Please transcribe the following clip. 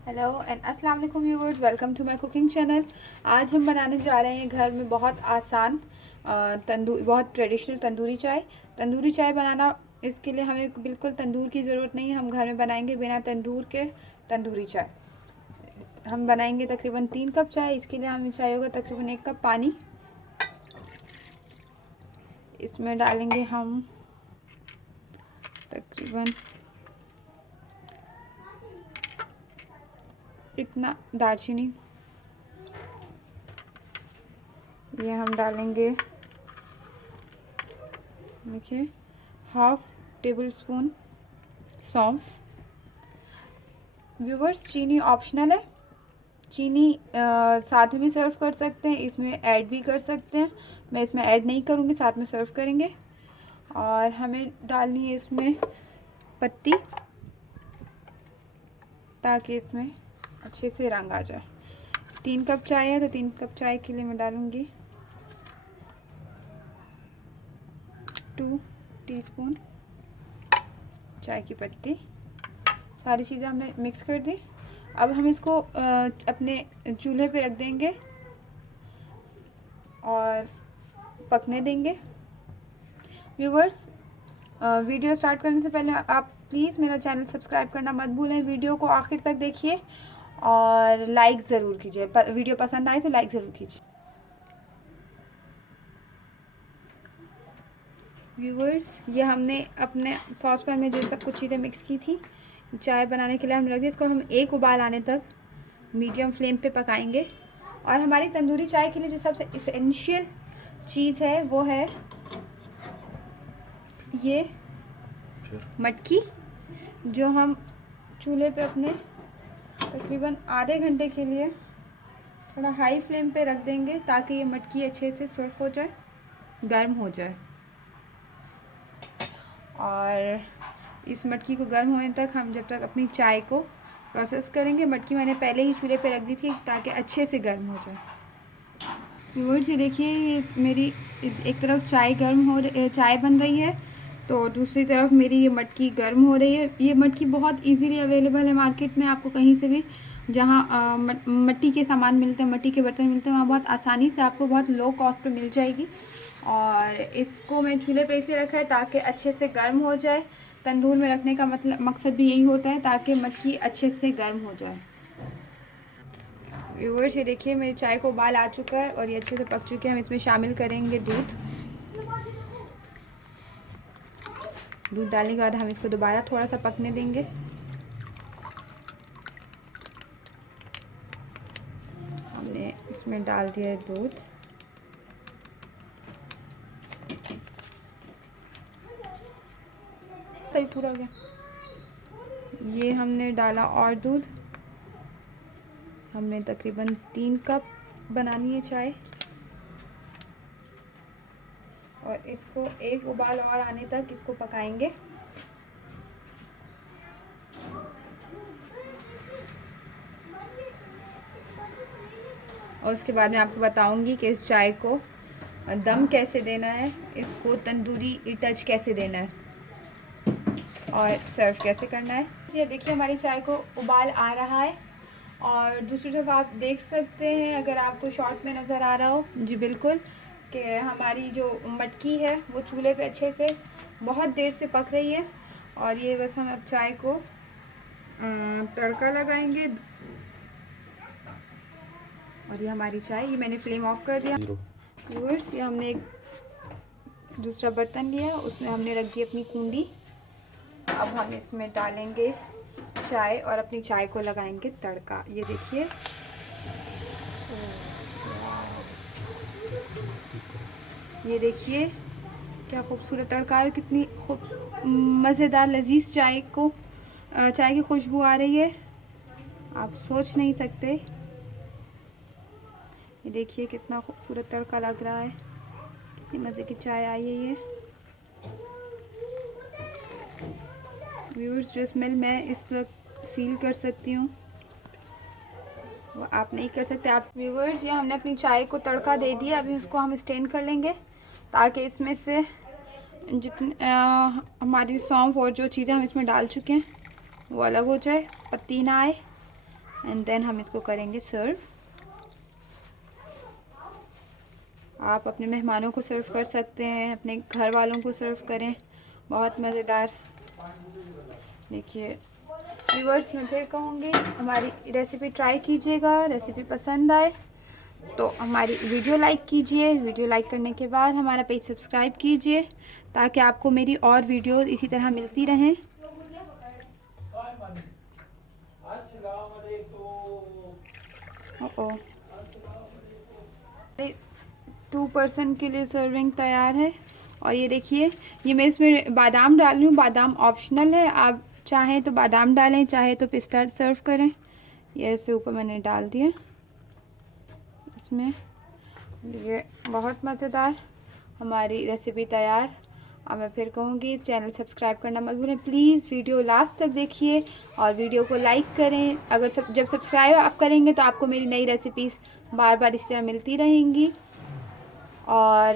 Hello and अस्सलाम वालेकुम viewers, welcome to my cooking channel. आज हम बनाने जा रहे हैं घर में बहुत आसान बहुत ट्रेडिशनल तंदूरी चाय। तंदूरी चाय बनाना, इसके लिए हमें बिल्कुल तंदूर की ज़रूरत नहीं है। हम घर में बनाएंगे बिना तंदूर के तंदूरी चाय। हम बनाएंगे तकरीबन 3 कप चाय। इसके लिए हमें चाहिए होगा तकरीबन 1 कप पानी। इसमें डालेंगे हम तकरीबन इतना दालचीनी, ये हम डालेंगे, देखिए, 1/2 टेबल स्पून सौंफ। व्यूवर्स, चीनी ऑप्शनल है। चीनी साथ में भी सर्व कर सकते हैं, इसमें ऐड भी कर सकते हैं। मैं इसमें ऐड नहीं करूँगी, साथ में सर्व करेंगे। और हमें डालनी है इसमें पत्ती, ताकि इसमें अच्छे से रंग आ जाए। 3 कप चाय है तो 3 कप चाय के लिए मैं डालूँगी 2 टीस्पून चाय की पत्ती। सारी चीज़ें हमने मिक्स कर दी। अब हम इसको अपने चूल्हे पे रख देंगे और पकने देंगे। व्यूवर्स, वीडियो स्टार्ट करने से पहले आप प्लीज़ मेरा चैनल सब्सक्राइब करना मत भूलें। वीडियो को आखिर तक देखिए और लाइक ज़रूर कीजिए। वीडियो पसंद आए तो लाइक ज़रूर कीजिए। व्यूवर्स, ये हमने अपने सॉस पैन में जो सब कुछ चीज़ें मिक्स की थी चाय बनाने के लिए हम रख दी। इसको हम एक उबाल आने तक मीडियम फ्लेम पे पकाएंगे। और हमारी तंदूरी चाय के लिए जो सबसे इसेंशियल चीज़ है वो है ये मटकी, जो हम चूल्हे पे अपने तकरीबन आधे घंटे के लिए थोड़ा हाई फ्लेम पे रख देंगे, ताकि ये मटकी अच्छे से सर्व हो जाए, गर्म हो जाए। और इस मटकी को गर्म होने तक हम जब तक अपनी चाय को प्रोसेस करेंगे। मटकी मैंने पहले ही चूल्हे पे रख दी थी ताकि अच्छे से गर्म हो जाए। व्यूअर्स, ये देखिए, ये मेरी एक तरफ चाय बन रही है तो दूसरी तरफ मेरी ये मटकी गर्म हो रही है। ये मटकी बहुत इजीली अवेलेबल है मार्केट में, आपको कहीं से भी जहाँ मिट्टी के सामान मिलते हैं, मिट्टी के बर्तन मिलते हैं, वहाँ बहुत आसानी से आपको बहुत लो कॉस्ट पे मिल जाएगी। और इसको मैं चूल्हे पे इसलिए रखा है ताकि अच्छे से गर्म हो जाए। तंदूर में रखने का मकसद भी यही होता है, ताकि मटकी अच्छे से गर्म हो जाए। व्यूअर्स, ये देखिए, मेरी चाय को उबाल आ चुका है और ये अच्छे से पक चुके हैं। हम इसमें शामिल करेंगे दूध। दूध डालने के बाद हम इसको दोबारा थोड़ा सा पकने देंगे। हमने इसमें डाल दिया है दूध। सही, पूरा हो गया। ये हमने डाला और दूध। हमने तकरीबन 3 कप बनानी है चाय और इसको एक उबाल और आने तक इसको पकाएंगे। और उसके बाद मैं आपको बताऊंगी कि इस चाय को दम कैसे देना है, इसको तंदूरी टच कैसे देना है और सर्व कैसे करना है। ये देखिए, हमारी चाय को उबाल आ रहा है और दूसरी तरफ आप देख सकते हैं, अगर आपको शॉर्ट में नज़र आ रहा हो, जी बिल्कुल, कि हमारी जो मटकी है वो चूल्हे पे अच्छे से बहुत देर से पक रही है। और ये बस हम अब चाय को तड़का लगाएंगे। और ये हमारी चाय, ये मैंने फ्लेम ऑफ कर दिया। व्यूअर्स, ये हमने एक दूसरा बर्तन लिया, उसमें हमने रख दी अपनी कूंडी। अब हम इसमें डालेंगे चाय और अपनी चाय को लगाएंगे तड़का। ये देखिए, ये देखिए क्या खूबसूरत तड़का है, कितनी खूब मज़ेदार लजीज चाय की खुशबू आ रही है, आप सोच नहीं सकते। ये देखिए कितना खूबसूरत तड़का लग रहा है, कितनी मज़े की चाय आई है ये। व्यूअर्स, जो स्मेल मैं इस वक्त फील कर सकती हूँ वो आप नहीं कर सकते। आप व्यूअर्स, ये हमने अपनी चाय को तड़का दे दिया। अभी उसको हम स्टेन कर लेंगे, ताकि इसमें से जितनी हमारी सौंफ और जो चीज़ें हम इसमें डाल चुके हैं वो अलग हो जाए, पत्ती ना आए। एंड देन हम इसको करेंगे सर्व। आप अपने मेहमानों को सर्व कर सकते हैं, अपने घर वालों को सर्व करें, बहुत मज़ेदार। देखिए व्यूअर्स, मैं फिर कहूँगी हमारी रेसिपी ट्राई कीजिएगा। रेसिपी पसंद आए तो हमारी वीडियो लाइक कीजिए। वीडियो लाइक करने के बाद हमारा पेज सब्सक्राइब कीजिए ताकि आपको मेरी और वीडियो इसी तरह मिलती रहें। ओ 2 पर्सन के लिए सर्विंग तैयार है। और ये देखिए, ये मैं इसमें बादाम डाल रही हूँ। बादाम ऑप्शनल है, आप चाहें तो बादाम डालें, चाहे तो पिस्ता सर्व करें। ये ऐसे ऊपर मैंने डाल दिया इसमें। ये बहुत मज़ेदार हमारी रेसिपी तैयार। अब मैं फिर कहूँगी चैनल सब्सक्राइब करना मत भूलें प्लीज़। वीडियो लास्ट तक देखिए और वीडियो को लाइक करें। अगर जब सब्सक्राइब आप करेंगे तो आपको मेरी नई रेसिपीज़ बार बार इस तरह मिलती रहेंगी। और